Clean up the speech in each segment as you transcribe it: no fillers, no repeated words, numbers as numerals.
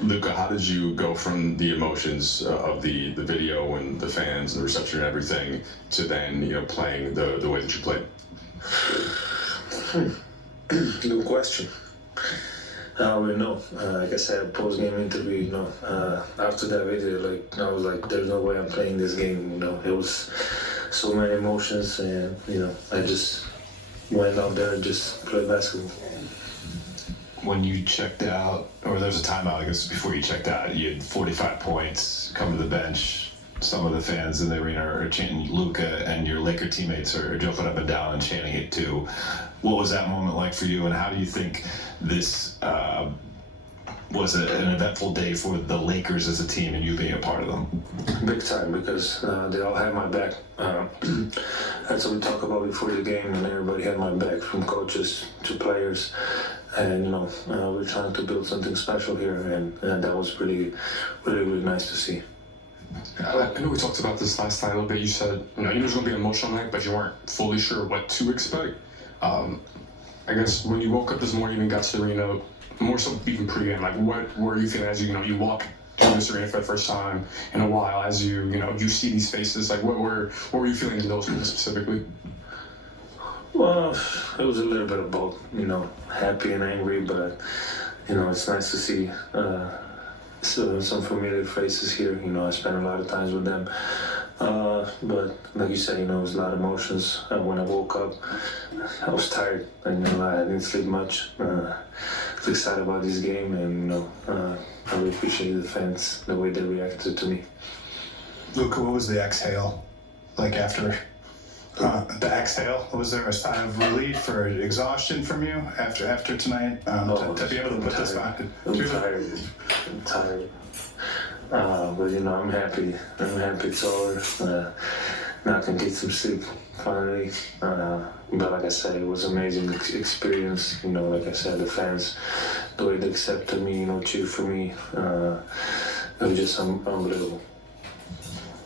Luka, how did you go from the emotions of the video and the fans and the reception and everything to then playing the way that you played? Good question. I don't really know. Like I said, post-game interview, after that video, I was like, there's no way I'm playing this game, It was so many emotions, and, I just went out there and just played basketball. When you checked out, or there was a timeout, I guess, before you checked out, you had 45 points, come to the bench. Some of the fans in the arena are chanting Luka, and your Laker teammates are jumping up and down and chanting it too. What was that moment like for you, and how do you think this was an eventful day for the Lakers as a team and you being a part of them? Big time, because they all had my back. That's what we talked about before the game, and everybody had my back, from coaches to players. And we're trying to build something special here, and that was really, really, really nice to see. I know we talked about this last time a little bit. You said you knew it was going to be an emotional night, but you weren't fully sure what to expect. I guess when you woke up this morning and got to the arena, more so even pregame, what were you feeling as you walk through this arena for the first time in a while? As you see these faces, what were you feeling in those moments specifically? Well, it was a little bit of both, happy and angry, but, it's nice to see some familiar faces here. I spent a lot of times with them. But like you said, it was a lot of emotions. When I woke up, I was tired. I didn't sleep much. I was excited about this game, and, I really appreciate the fans, the way they reacted to me. Luka, what was the exhale like after? The exhale, was there a sign of relief or exhaustion from you after tonight to be able to put this back? I'm tired. But I'm happy. It's over. Now I can get some sleep finally. But like I said, it was an amazing experience. Like I said, the fans, the way they accepted me, cheered for me, it was just unbelievable.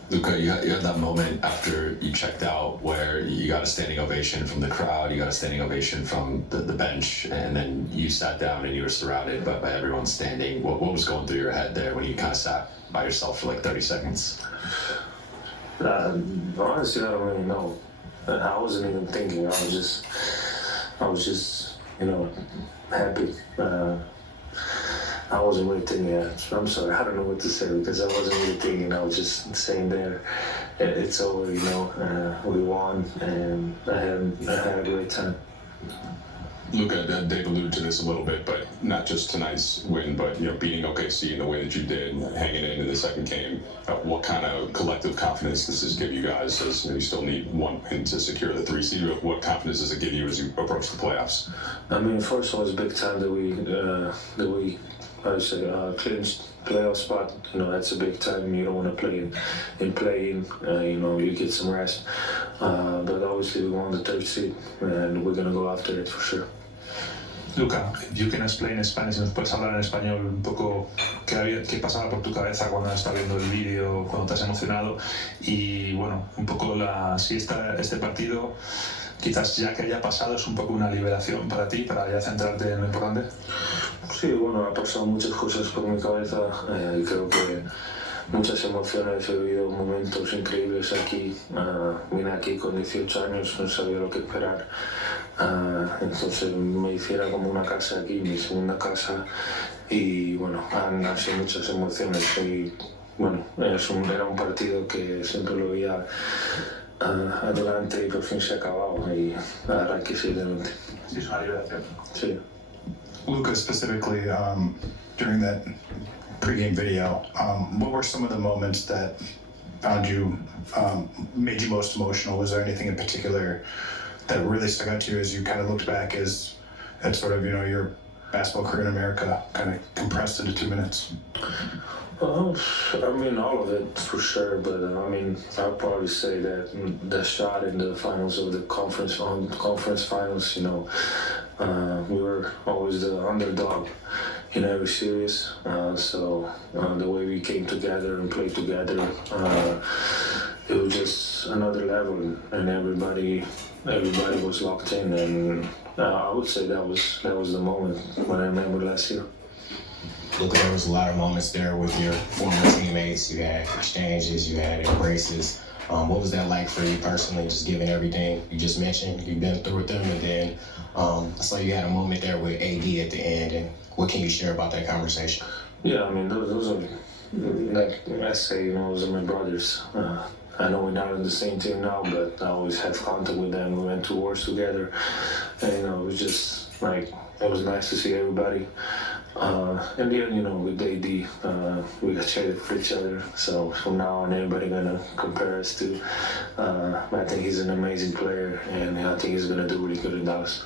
Luka, you had that moment after you checked out where you got a standing ovation from the crowd, you got a standing ovation from the bench, and then you sat down and you were surrounded by everyone standing. What was going through your head there when you kind of sat by yourself for 30 seconds? Honestly, I don't really know. I wasn't even thinking. I was just, happy. I wasn't really thinking. I'm sorry, I don't know what to say, because I wasn't really thinking. I was just saying there, it's over, we won, and I had a great time. Luka, Dave alluded to this a little bit, but not just tonight's win, but beating OKC in the way that you did, hanging in the second game. What kind of collective confidence does this give you guys, as you still need one win to secure the 3 seed? What confidence does it give you as you approach the playoffs? First of all, it's big time that we clinched playoff spot. That's a big time. You don't want to play in play-in. You get some rest. But obviously we won the 3rd seed, and we're gonna go after it for sure. Luka, if you can explain in Spanish, si nos puedes hablar en español un poco qué pasaba por tu cabeza cuando estás viendo el vídeo, cuando te has emocionado, y bueno, un poco si este partido, quizás ya que haya pasado, es un poco una liberación para ti, para ya centrarte en lo importante. Sí, ha pasado muchas cosas por mi cabeza, y creo que muchas emociones, he vivido momentos increíbles aquí. Vine aquí con 18 años, no sabía lo que esperar. Entonces me hiciera como una casa aquí, mi segunda casa, y han nacido muchas emociones. Y era un partido que siempre lo veía adelante, y por fin se ha acabado, y ahora hay que seguir adelante. Sí, es una liberación. Sí. Luka, specifically, during that pregame video, what were some of the moments that found you, made you most emotional? Was there anything in particular that really stuck out to you as you kind of looked back at sort of, your basketball career in America kind of compressed into 2 minutes? All of it for sure, but I'll probably say that the shot in the finals of the conference finals, we were always the underdog in every series. So the way we came together and played together, it was just another level, and everybody was locked in, and I would say that was the moment when I remember last year. Luka, there was a lot of moments there with your former teammates. You had exchanges, you had embraces. What was that like for you personally, just given everything you just mentioned you've been through with them? And then I saw you had a moment there with AD at the end. And what can you share about that conversation? Yeah, I mean, those are, like I say, you know, those are my brothers. I know we're not on the same team now, but I always have contact with them. We went to wars together. And, you know, it was just like, it was nice to see everybody. And then, you know, with AD, we got traded for each other. So from now on, everybody gonna compare us to. I think he's an amazing player, and I think he's gonna do really good in Dallas.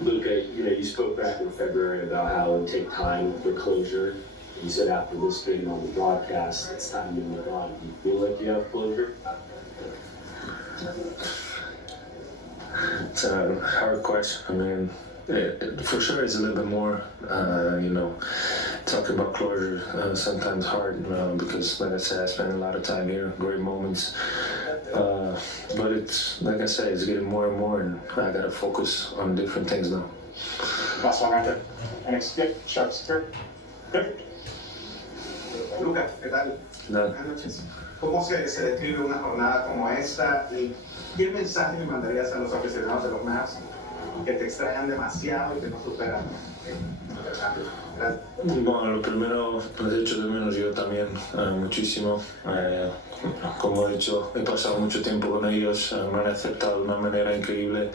Luka, you spoke back in February about how it would take time for closure. You said after this game on the broadcast, it's time to move on. Do you feel like you have closure? It's a hard question. I mean, for sure it's a little bit more, you know, talking about closure sometimes hard because, like I said, I spent a lot of time here, great moments. But it's, like I said, it's getting more and more, and I gotta focus on different things now. Last one right there. Next, good. Shots. Good. Luka, ¿qué tal? Buenas noches. ¿Cómo se describe una jornada como esta? ¿Y qué mensaje le mandarías a los aficionados de los Mavs que te extrañan demasiado y que no superan? Gracias. Bueno, lo primero, pues he hecho de menos yo también muchísimo. Como he dicho, he pasado mucho tiempo con ellos, me han aceptado de una manera increíble.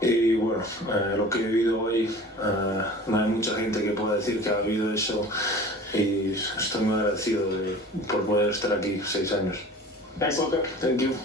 Y bueno, lo que he vivido hoy, no hay mucha gente que pueda decir que ha vivido eso. Y estoy muy agradecido por poder estar aquí 6 años. Thanks, Luka. Thank you.